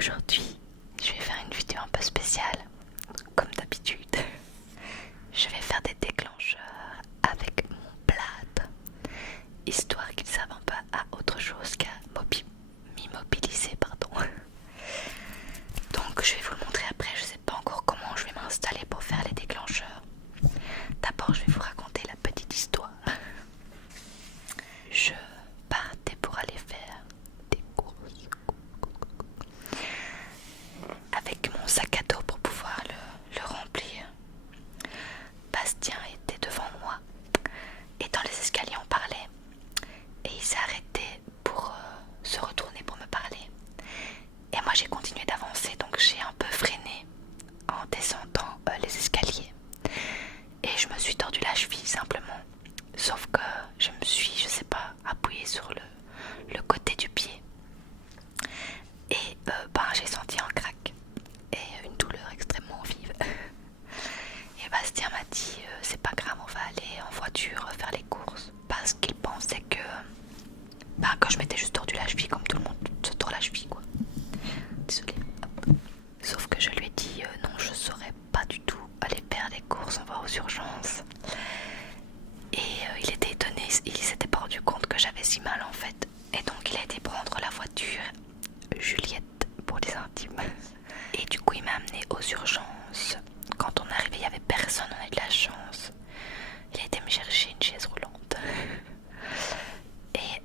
Aujourd'hui, je vais faire une vidéo un peu spéciale, comme d'habitude. Je vais faire des déclencheurs avec mon plâtre, histoire qu'ils servent un peu à autre chose qu'à m'immobiliser, pardon. Donc je vais vous le montrer après, je sais pas encore comment je vais m'installer pour faire les déclencheurs. D'abord je vais vous raconter la petite histoire. Je partais pour aller faire des courses avec mon sac à dos pour pouvoir le remplir. Bastien était devant moi et dans les escaliers on parlait et il s'est arrêté pour se retourner pour me parler et moi j'ai continué d'avancer, donc j'ai un peu freiné en descendant les escaliers et je me suis tordu la cheville simplement, sauf que je me suis, je sais pas, appuyée sur le côté du pied et j'ai senti un crack et une douleur extrêmement vive. Et Bastien m'a dit c'est pas grave, on va aller en voiture faire les courses, parce qu'il pensait que je m'étais juste tordu la cheville comme tout le monde se tord la cheville quoi. Désolée. Sauf que je lui ai dit non, je saurais pas du tout aller faire les courses, on va aux urgences. Et il était étonné, il s'était pas rendu compte que j'avais si mal en fait. Et donc il a été prendre la voiture Juliette pour les intimes. Et du coup il m'a amené aux urgences. Quand on est arrivé il n'y avait personne, on a eu de la chance. Il a été me chercher une chaise roulante. Et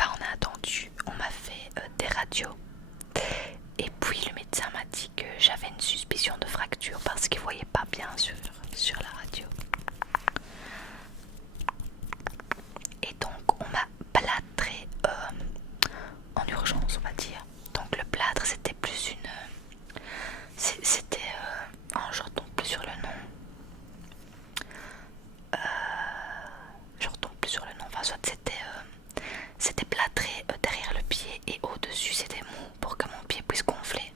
on a attendu, on m'a fait des radios. Et puis le médecin m'a dit que j'avais une suspicion de fracture parce qu'il voyait pas bien sur la radio. Et donc on m'a plâtré en urgence, on va dire. Donc le plâtre c'était plus une... C'était... je retombe plus sur le nom. Enfin soit c'était plâtré derrière le pied et au-dessus c'était mou pour que mon pied puisse gonfler,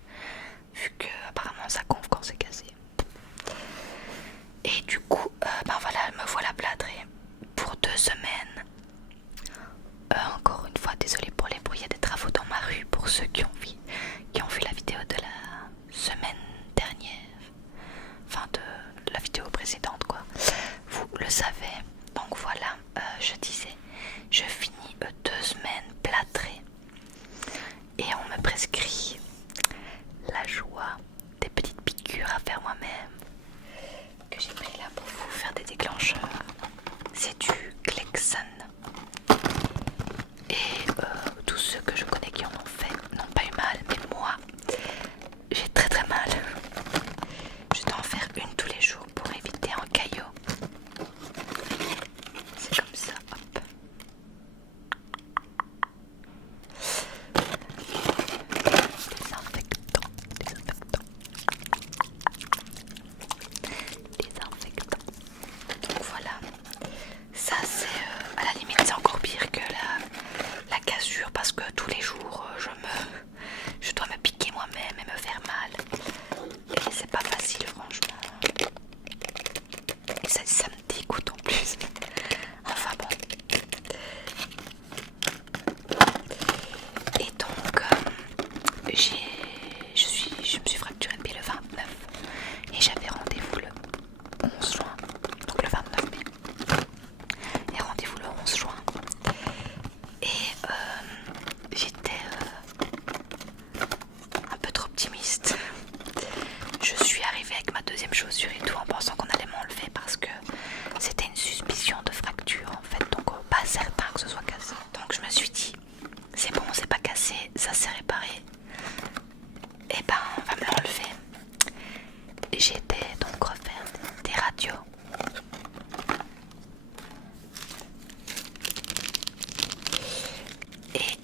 vu que apparemment ça gonfle quand c'est cassé. Et du coup, me voilà plâtré pour 2 semaines. Encore une fois, désolée pour les bruits, il y a des travaux dans ma rue pour ceux qui ont vu la vidéo de la semaine dernière, enfin de la vidéo précédente quoi. Vous le savez, donc voilà, je disais, je finis 2 semaines plâtrées et on me prescrit la joie des petites piqûres à faire moi-même que j'ai pris là pour vous faire des déclencheurs. C'est du Clexane. Et tous ceux que je connais qui en ont fait n'ont pas eu mal, mais moi j'ai très très mal. Je dois en faire une tous les jours pour éviter un caillot. C'est comme ça, hop. Désinfectant. Donc voilà, ça c'est à la limite c'est encore pire que la cassure, parce que tous les jours je dois me piquer moi-même et me faire mal. Et c'est pas facile franchement. Et ça me dégoûte en plus. Enfin bon. Et donc je me suis fracturée le pied le 29 et j'avais rendez-vous le 11 juin, donc le 29 mai. Et rendez-vous le 11 juin. Et j'étais un peu trop optimiste. Je suis arrivée avec ma 2e chaussure et tout en pensant qu'on allait m'enlever parce que c'était une suspicion de fracture en fait, donc pas certain que ce soit cassé. Donc je me suis dit c'est bon, c'est pas cassé, ça s'est réparé, et on va me l'enlever. J'ai été donc refaire des radios. Et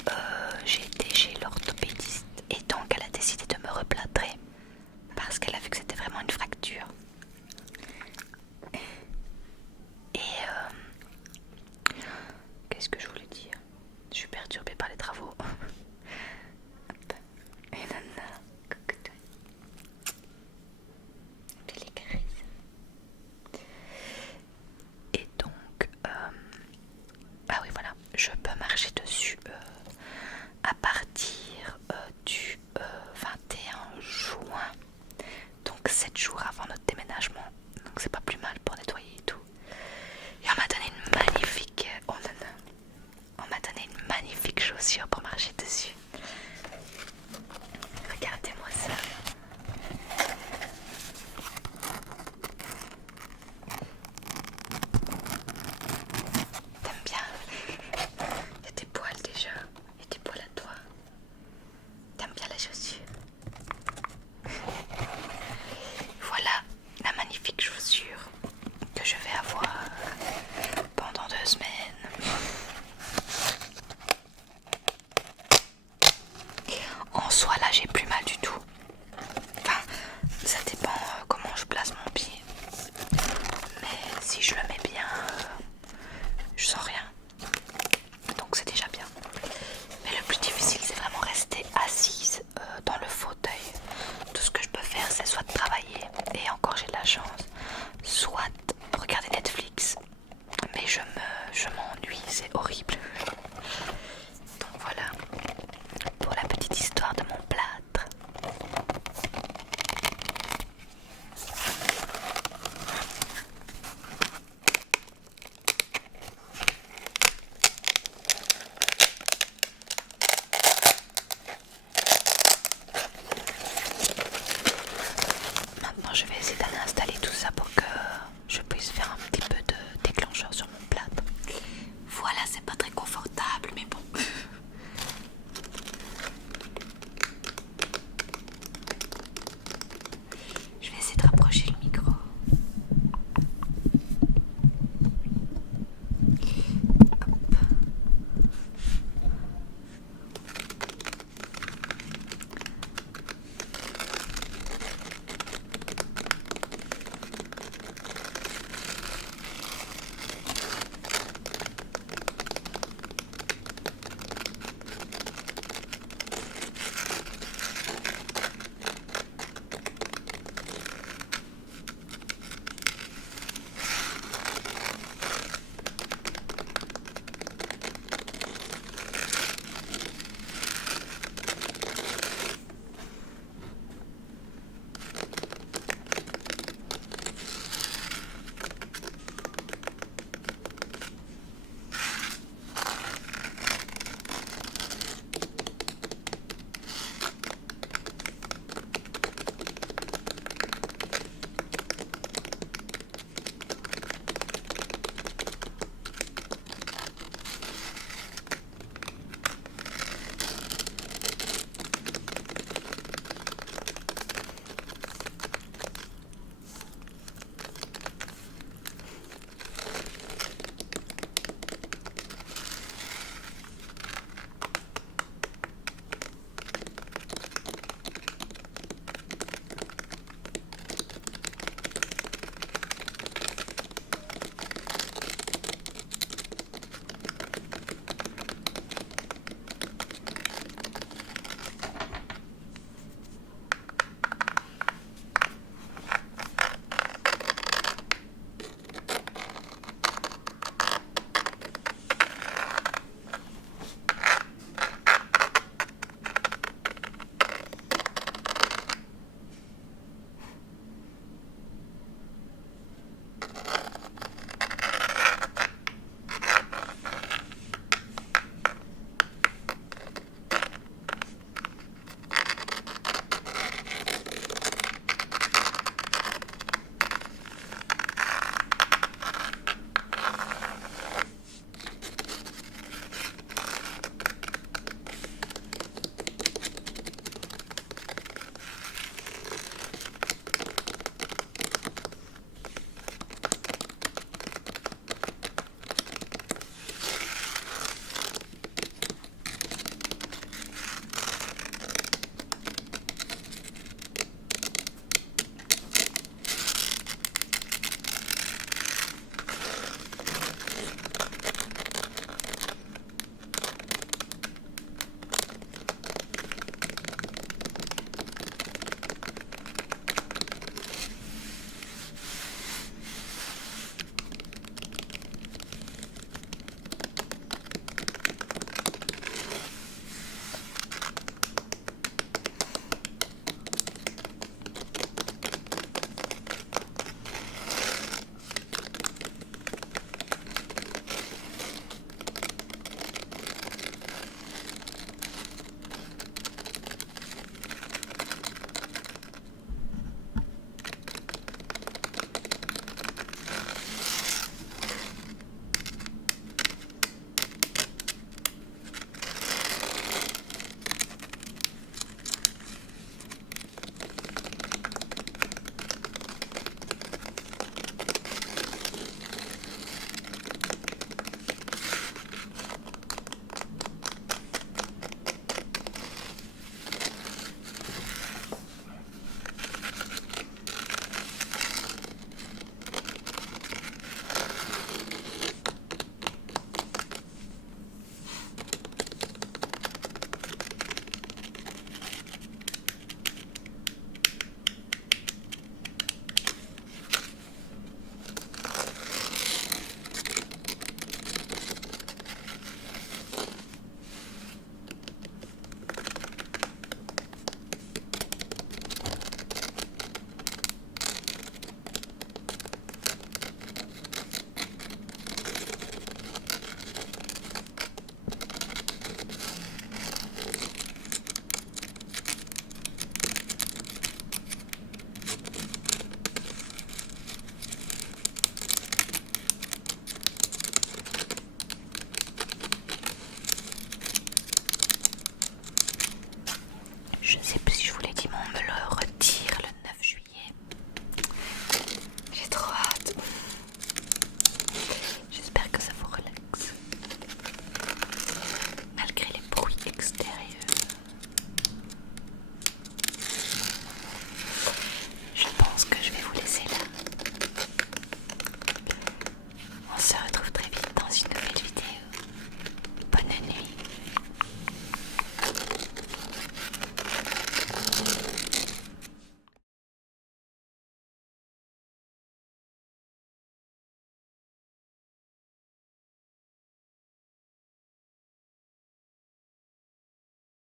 j'ai été chez l'orthopédiste et donc elle a décidé de me replâtrer parce qu'elle a vu que c'était vraiment une fracture. Et qu'est-ce que je voulais dire? Je suis perturbée par les travaux. Hop. Et nana, coucou. Les crises. jours avant notre déménagement. Donc c'est pas plus mal pour nettoyer et tout. Et on m'a donné une magnifique... Oh non, non. On m'a donné une magnifique chaussure pour marcher dessus. Regardez-moi ça. T'aimes bien? Il y a des poils déjà. Il y a des poils à toi. T'aimes bien la chaussure? Voilà la magnifique chaussure que je vais avoir pendant 2 semaines. En soi là j'ai plus mal du tout. Enfin ça dépend comment je place mon pied. Mais si je le mets